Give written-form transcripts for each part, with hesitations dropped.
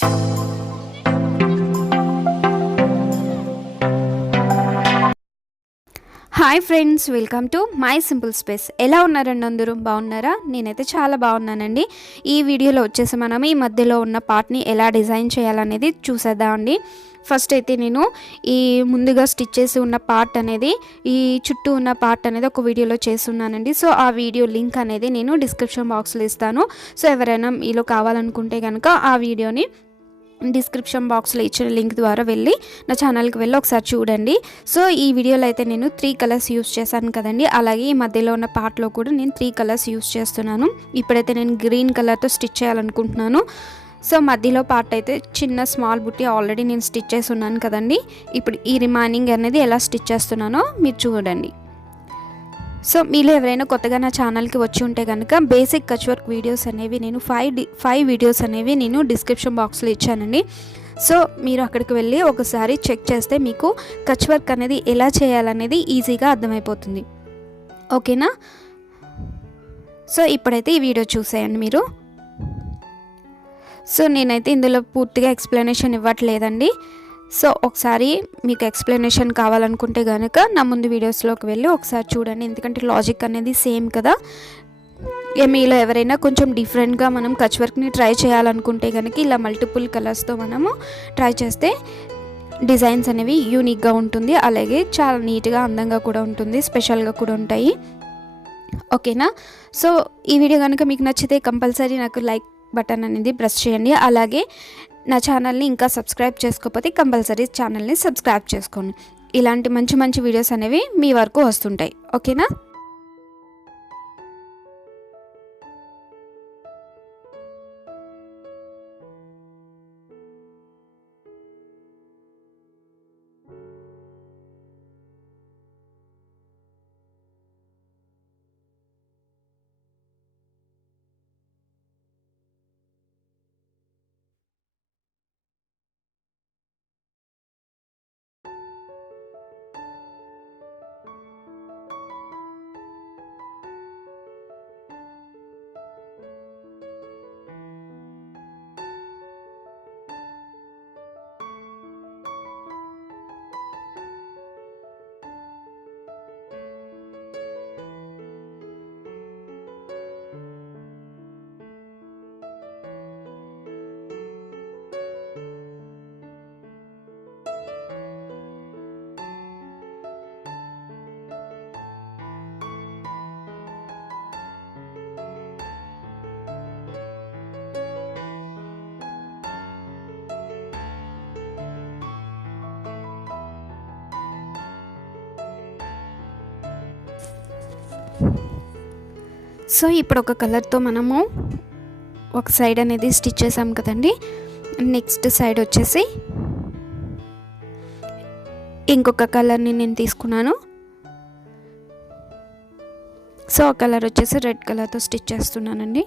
Hi friends, welcome to my simple space. ఎలా ఉన్నారండి? అందరూ బాగున్నారా? నేనైతే చాలా బాగున్నానండి. ఈ వీడియోలో వచ్చేసి మనం ఈ మధ్యలో ఉన్న పార్ట్ని ఎలా డిజైన్ చేయాలనేది చూసేద్దామండి. ఫస్ట్ అయితే నేను ఈ ముందుగా స్టిచ్ చేసి ఉన్న పార్ట్ అనేది, ఈ చుట్టూ ఉన్న పార్ట్ అనేది ఒక వీడియోలో చేస్తున్నానండి. సో ఆ వీడియో లింక్ అనేది నేను డిస్క్రిప్షన్ బాక్స్లో ఇస్తాను. సో ఎవరైనా మీలో కావాలనుకుంటే కనుక ఆ వీడియోని డిస్క్రిప్షన్ బాక్స్లో ఇచ్చిన లింక్ ద్వారా వెళ్ళి నా ఛానల్కి వెళ్ళి ఒకసారి చూడండి. సో ఈ వీడియోలో అయితే నేను 3 కలర్స్ యూస్ చేశాను కదండి. అలాగే ఈ మధ్యలో ఉన్న పార్ట్లో కూడా నేను 3 కలర్స్ యూస్ చేస్తున్నాను. ఇప్పుడైతే నేను గ్రీన్ కలర్తో స్టిచ్ చేయాలనుకుంటున్నాను. సో మధ్యలో పార్ట్ అయితే చిన్న స్మాల్ బుట్టి ఆల్రెడీ నేను స్టిచ్ చేసి ఉన్నాను కదండి. ఇప్పుడు ఈ రిమైనింగ్ అనేది ఎలా స్టిచ్ చేస్తున్నానో మీరు చూడండి. సో మీలో ఎవరైనా కొత్తగా నా ఛానల్కి వచ్చి ఉంటే కనుక బేసిక్ కచ్ వర్క్ వీడియోస్ అనేవి నేను 5 వీడియోస్ అనేవి నేను డిస్క్రిప్షన్ బాక్స్లో ఇచ్చానండి. సో మీరు అక్కడికి వెళ్ళి ఒకసారి చెక్ చేస్తే మీకు కచ్ వర్క్ అనేది ఎలా చేయాలనేది ఈజీగా అర్థమైపోతుంది. ఓకేనా? సో ఇప్పుడైతే ఈ వీడియో చూసేయండి మీరు. సో నేనైతే ఇందులో పూర్తిగా ఎక్స్ప్లెనేషన్ ఇవ్వట్లేదండి. సో ఒకసారి మీకు ఎక్స్ప్లెనేషన్ కావాలనుకుంటే కనుక నా ముందు వీడియోస్లోకి వెళ్ళి ఒకసారి చూడండి. ఎందుకంటే లాజిక్ అనేది సేమ్ కదా. మీలో ఎవరైనా కొంచెం డిఫరెంట్గా మనం కచ్ వర్క్ని ట్రై చేయాలనుకుంటే కనుక ఇలా మల్టిపుల్ కలర్స్తో మనము ట్రై చేస్తే డిజైన్స్ అనేవి యూనిక్గా ఉంటుంది. అలాగే చాలా నీట్గా అందంగా కూడా ఉంటుంది, స్పెషల్గా కూడా ఉంటాయి. ఓకేనా? సో ఈ వీడియో కనుక మీకు నచ్చితే కంపల్సరీ నాకు లైక్ బటన్ అనేది ప్రెస్ చేయండి. అలాగే నా ఛానల్ని ఇంకా సబ్స్క్రైబ్ చేసుకోకపోతే కంపల్సరీ ఛానల్ని సబ్స్క్రైబ్ చేసుకోండి. ఇలాంటి మంచి మంచి వీడియోస్ అనేవి మీ వరకు వస్తుంటాయి. ఓకేనా? సో ఇప్పుడు ఒక కలర్తో మనము ఒక సైడ్ అనేది స్టిచ్ చేసాం కదండి. నెక్స్ట్ సైడ్ వచ్చేసి ఇంకొక కలర్ని నేను తీసుకున్నాను. సో ఆ కలర్ వచ్చేసి రెడ్ కలర్తో స్టిచ్ చేస్తున్నానండి.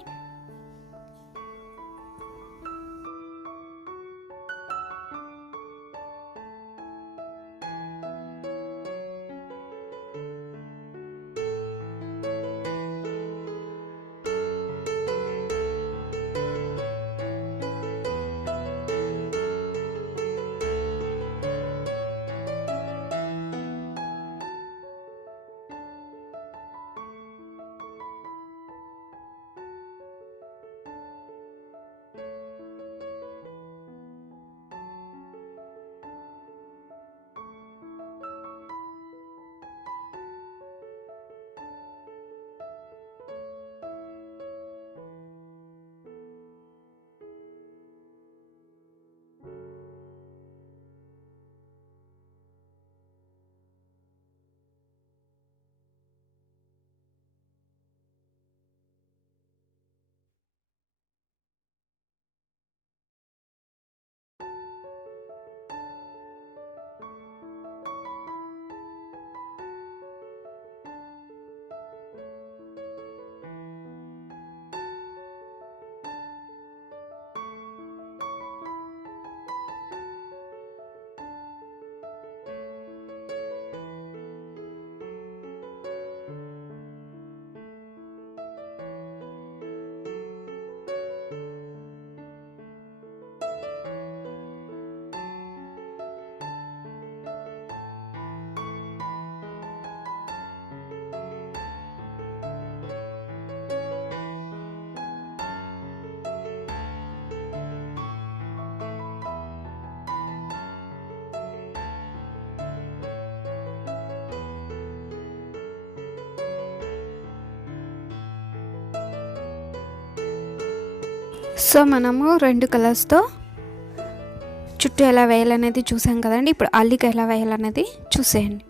సో మనము 2 కలర్స్తో చుట్టూ ఎలా వేయాలనేది చూసాం కదండి. ఇప్పుడు అల్లిక ఎలా వేయాలనేది చూసేయండి.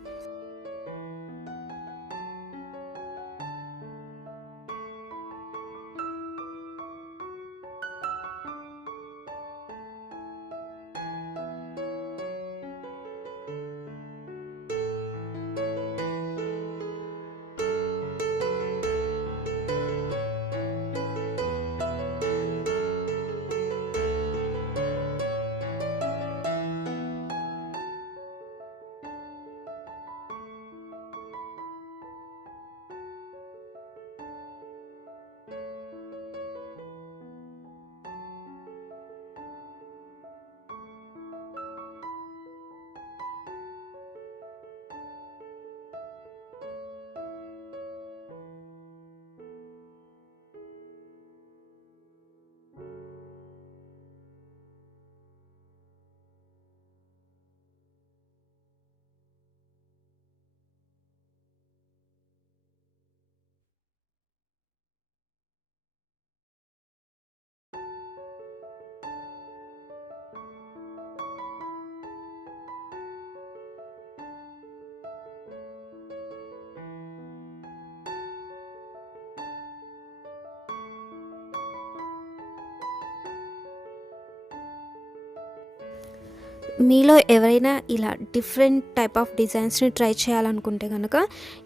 మీలో ఎవరైనా ఇలా డిఫరెంట్ టైప్ ఆఫ్ డిజైన్స్ని ట్రై చేయాలనుకుంటే కనుక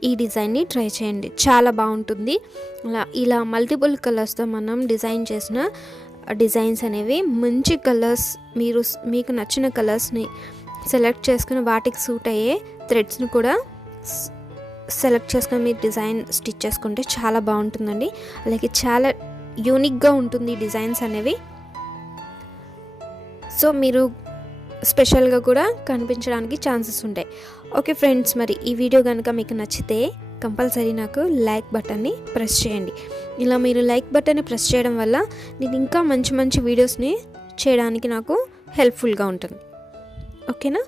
ఈ డిజైన్ని ట్రై చేయండి, చాలా బాగుంటుంది. ఇలా మల్టిపుల్ కలర్స్తో మనం డిజైన్ చేసిన డిజైన్స్ అనేవి మంచి కలర్స్, మీకు నచ్చిన కలర్స్ని సెలెక్ట్ చేసుకుని వాటికి సూట్ అయ్యే థ్రెడ్స్ని కూడా సెలెక్ట్ చేసుకుని మీరు డిజైన్ స్టిచ్ చేసుకుంటే చాలా బాగుంటుందండి. అలాగే చాలా యూనిక్గా ఉంటుంది ఈ డిజైన్స్ అనేవి. సో మీరు స్పెషల్గా కూడా కనిపించడానికి ఛాన్సెస్ ఉంటాయి. ఓకే ఫ్రెండ్స్, మరి ఈ వీడియో కనుక మీకు నచ్చితే కంపల్సరీ నాకు లైక్ బటన్ని ప్రెస్ చేయండి. ఇలా మీరు లైక్ బటన్ని ప్రెస్ చేయడం వల్ల నేను ఇంకా మంచి మంచి వీడియోస్ని చేయడానికి నాకు హెల్ప్ఫుల్గా ఉంటుంది. ఓకేనా?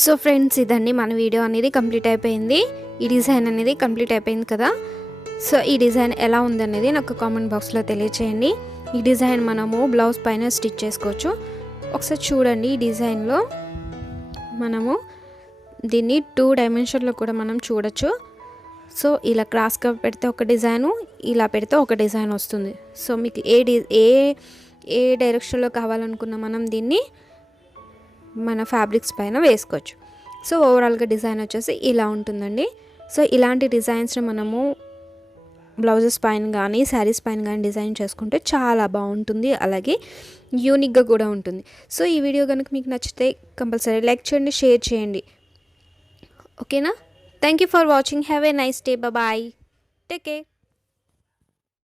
సో ఫ్రెండ్స్, ఇదండి మన వీడియో అనేది కంప్లీట్ అయిపోయింది. ఈ డిజైన్ అనేది కంప్లీట్ అయిపోయింది కదా. సో ఈ డిజైన్ ఎలా ఉందనేది నాకు కామెంట్ బాక్స్లో తెలియచేయండి. ఈ డిజైన్ మనము బ్లౌజ్ పైన స్టిచ్ చేసుకోవచ్చు. ఒకసారి చూడండి, ఈ డిజైన్లో మనము దీన్ని 2 డైమెన్షన్లో కూడా మనం చూడొచ్చు. సో ఇలా క్రాస్గా పెడితే ఒక డిజైను, ఇలా పెడితే ఒక డిజైన్ వస్తుంది. సో మీకు ఏ డైరెక్షన్లో కావాలనుకున్నా మనం దీన్ని మన ఫ్యాబ్రిక్స్ పైన వేసుకోవచ్చు. సో ఓవరాల్గా డిజైన్ వచ్చేసి ఇలా ఉంటుందండి. సో ఇలాంటి డిజైన్స్ని మనము బ్లౌజెస్ పైన కానీ శారీస్ పైన కానీ డిజైన్ చేసుకుంటే చాలా బాగుంటుంది, అలాగే యూనిక్గా కూడా ఉంటుంది. సో ఈ వీడియో కనుక మీకు నచ్చితే కంపల్సరీ లైక్ చేయండి, షేర్ చేయండి. ఓకేనా? Thank you for watching. Have a nice day. Bye. Take care.